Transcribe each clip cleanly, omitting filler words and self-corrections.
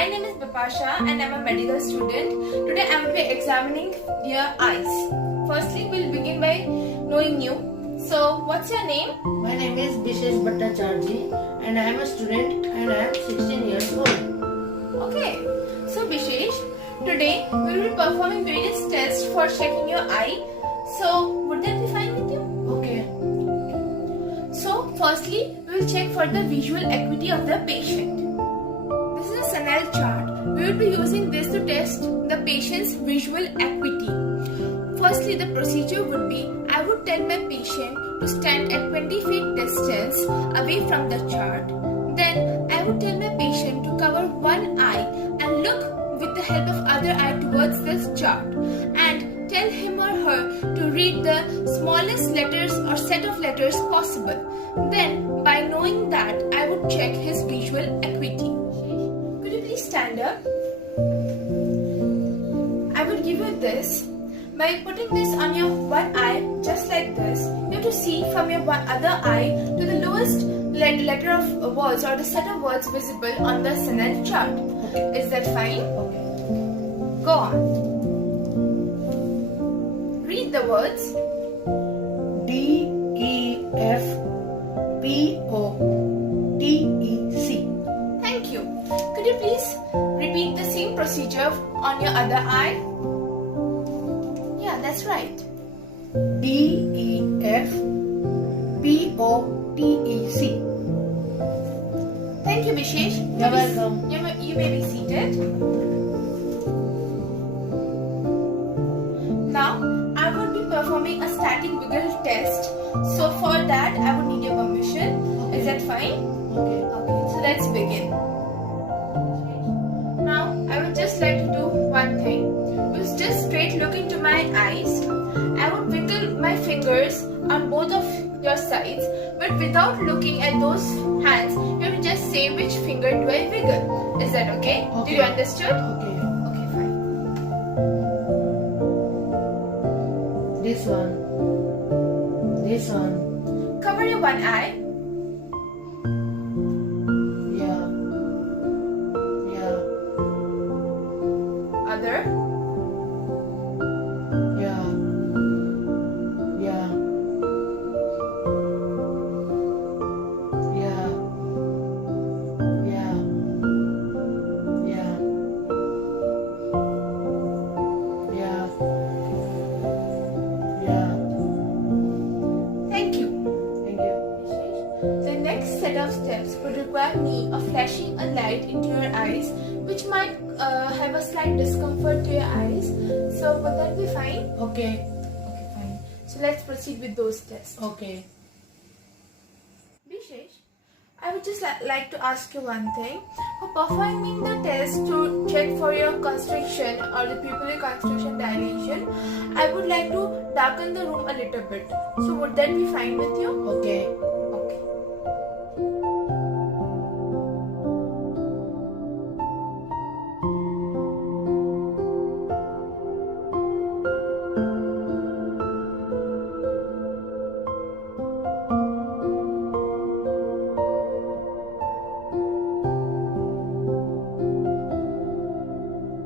My name is Bipasha and I'm a medical student. Today I will be examining your eyes. Firstly, we'll begin by knowing you. So, what's your name? My name is Bhattacharjee and I am a student and I am 16 years old. Okay. So, Bishesh, today we will be performing various tests for checking your eye. So, would that be fine with you? Okay. So, firstly, we will check for the visual acuity of the patient. This is a Snell chart. We will be using this to test the patient's visual acuity. Firstly, the procedure would be, I would tell my patient to stand at 20 feet distance away from the chart. Then, I would tell my patient to cover one eye and look with the help of other eye towards this chart. And tell him or her to read the smallest letters or set of letters possible. Then, by knowing that, I would check his visual acuity. Could you please stand up? I would give you this. By putting this on your one eye, just like this, you have to see from your other eye to the lowest letter of words or the set of words visible on the Snell chart. Okay. Is that fine? Okay. Go on. Read the words. D E F P O T E C. Thank you. Could you please repeat the same procedure on your other eye? Yeah, that's right. D E F P O T E C. Thank you, Bishesh. You're welcome. You may be seated. Now, I would be performing a static wiggle test. So for that, I would need your permission. Is that fine? Okay. Okay, so let's begin. Now, I would just like to do one thing. Use just straight look into my eyes. I would wiggle my fingers on both of your sides, but without looking at those hands, you have to just say which finger do I wiggle. Is that okay? Okay. Did you understood? Okay. Okay, fine. This one. This one. Cover your one eye. Yeah. Yeah. Other. Yeah. Yeah. Yeah. Yeah. Yeah. Yeah. Yeah. Thank you. Thank you. The next set of steps would require me of flashing a light into your eyes, which might have a slight discomfort to your eyes. So would that be fine? Okay. Okay, fine. So let's proceed with those tests. Okay. Bishesh, I would just like to ask you one thing. For performing the test to check for your constriction or the pupillary constriction dilation, I would like to darken the room a little bit. So would that be fine with you? Okay. Okay.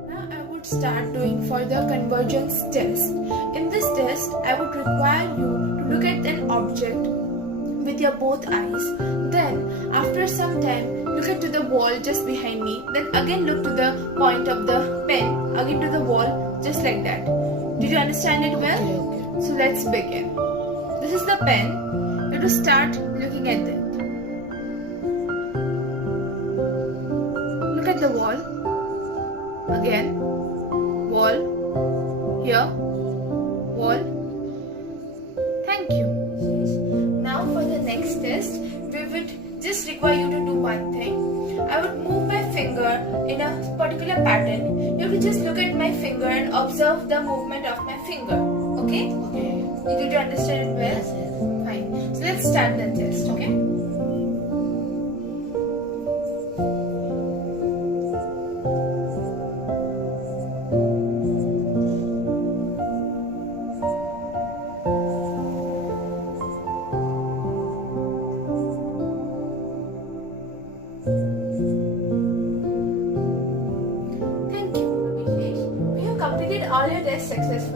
Now I would start doing for the convergence test. In this test, I would require you to look at an object with your both eyes. Then, after some time, look at to the wall just behind me. Then again look to the point of the pen, again to the wall, just like that. Did you understand it well? Okay. Okay. So let's begin. This is the pen. You have to start looking at it. Look at the wall. Again. Wall. Here. Wall. Thank you. Now for the next test, we would just require you to do one thing. I would move my finger in a particular pattern. You have to just look at my finger and observe the movement of my finger. Okay? Okay. Did you understand it well? Yes, yes. Fine. So let's start the test, okay?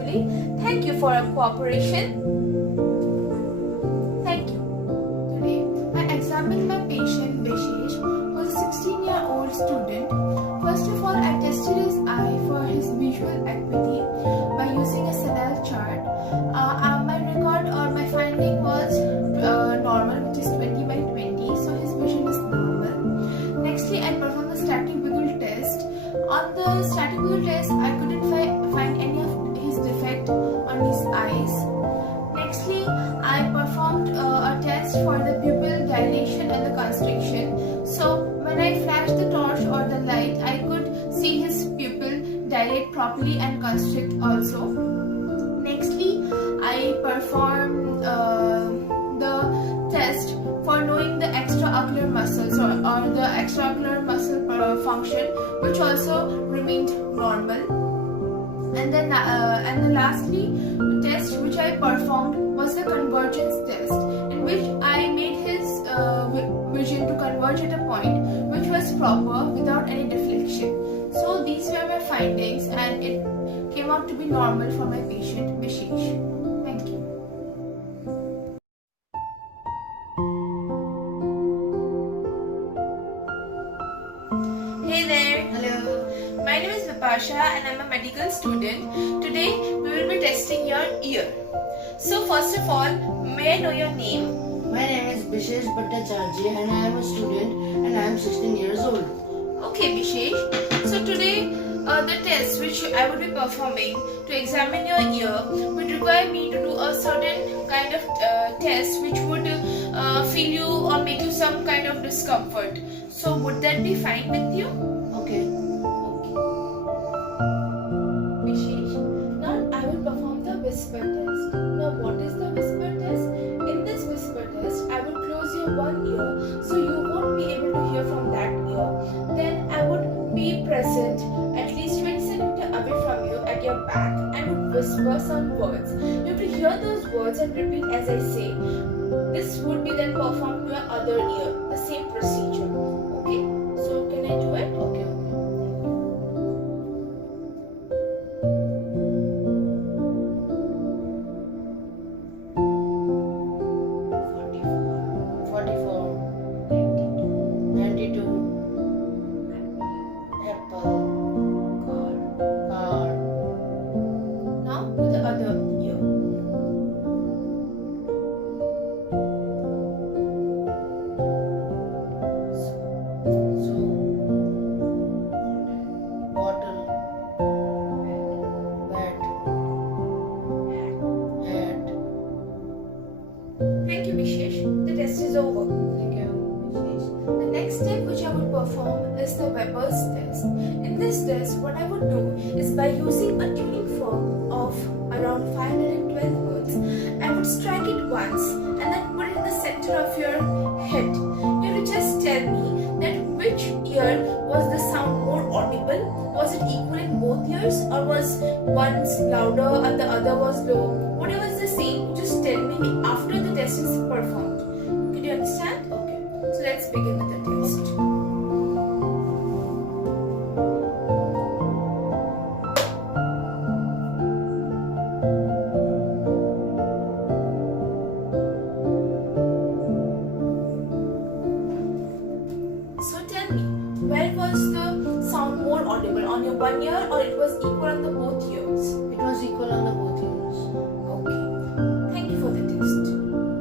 successfully. Thank you for your cooperation. Thank you. Today, I examined my patient Vishesh, who is a 16-year-old student. First of all, I tested his eye for his visual acuity by using a Snell chart. My record or my finding was normal, which is 20 by 20, so his vision is normal. Nextly, I performed the static wiggle test. On the static wiggle test, I couldn't find any of his defect on his eyes. Nextly, I performed a test for the pupil dilation and the constriction. So when I flashed the torch or the light, I could see his pupil dilate properly and constrict also. Nextly, I performed the test for knowing the extraocular muscles or the extraocular muscle function, which also remained normal. And then lastly, the test which I performed was the convergence test, in which I made his vision to converge at a point which was proper without any deflection. So these were my findings, and it came out to be normal for my patient Vishesh. Thank you. Hey there. Hello. My name is Bipasha and I'm a medical student. Today we will be testing your ear. So first of all, may I know your name? My name is Bhattacharjee and I am a student and I am 16 years old. Okay, Vishesh. So today the test which I would be performing to examine your ear would require me to do a certain kind of test which would feel you or make you some kind of discomfort. So would that be fine with you? Okay. Vishesh, now I will perform the whisper test. Now what is the whisper test? In this whisper test, I would close your one ear so you won't be able to hear from that ear. Then I would be present at least 20 cm away from you at your back and would whisper some words. You have to hear those words and repeat as I say. This would be then performed to your other ear, the same procedure. Okay, so can I do it? Okay. Now to the other ear. Thank you, Vishesh. The test is over. Thank you. The next step which I would perform is the Weber's test. In this test, what I would do is by using a tuning fork of around 512 Hz, I would strike it once and then put it in the center of your head. You have to just tell me that which ear was the sound more audible? Was it equal in both ears, or was one louder and the other was low? Whatever is the same, just tell me after the test is performed. Can you understand? Okay. So let's begin with the test. So tell me, where was the sound more audible? On your one ear, or it was equal on the both ears? It was equal on the both ears. Okay. Thank you for the test.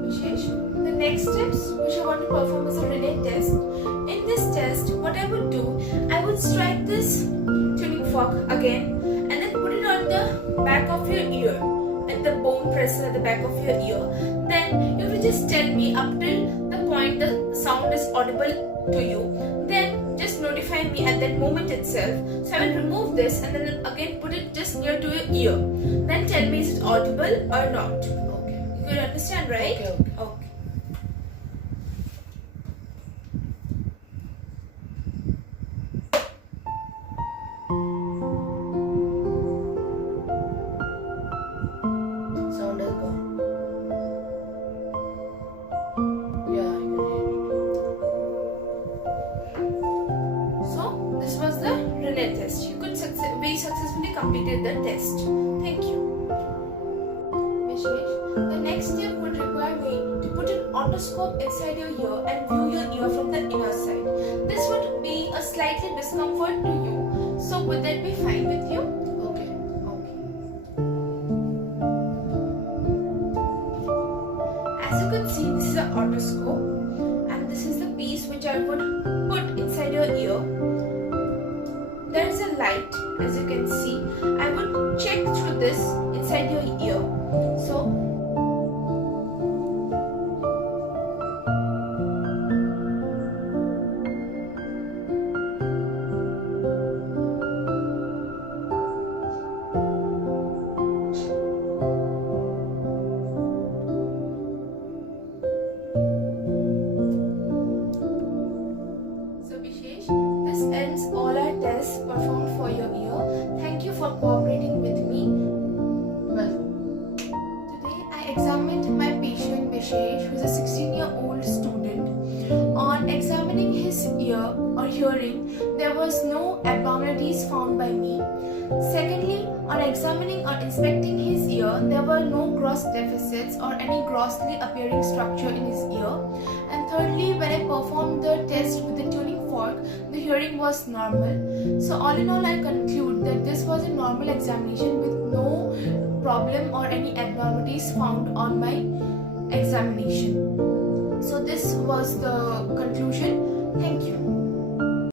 Vishesh, the next steps which I want to perform is a relay test. In this test, what I would do, I would strike this tuning fork again and then put it on the back of your ear, at the bone present at the back of your ear. Then you have to just tell me up till the point the sound is audible to you. Then just notify me at that moment itself. So I will remove this and then again put it just near to your ear. Then tell me is it audible or not. Okay. You can understand, right? Okay. Okay. Sound is gone. Yeah, I can hear it. So this was the relay test. You could very successfully completed the test. Thank you. Vishesh. The next step would require me to put an otoscope inside your ear and view your ear from the inner side. This would be a slightly discomfort to you. So would that be fine with you? Okay. Okay. As you can see, this is an otoscope and this is the piece which I would put inside your ear. There is a light, as you can see. I would check through this inside your ear. So Vishesh, this ends all our tests performed for your ear. Thank you for cooperating with me. Welcome. Today I examined my patient Vishesh, who is a 16-year-old student. On examining his ear or hearing, there was no abnormalities found by me. Secondly, on examining or inspecting his ear, there were no gross deficits or any grossly appearing structure in his ear. And thirdly, when I performed the test with the tuning fork, the hearing was normal. So all in all, I conclude that this was a normal examination with no problem or any abnormalities found on my examination. So this was the conclusion. Thank you.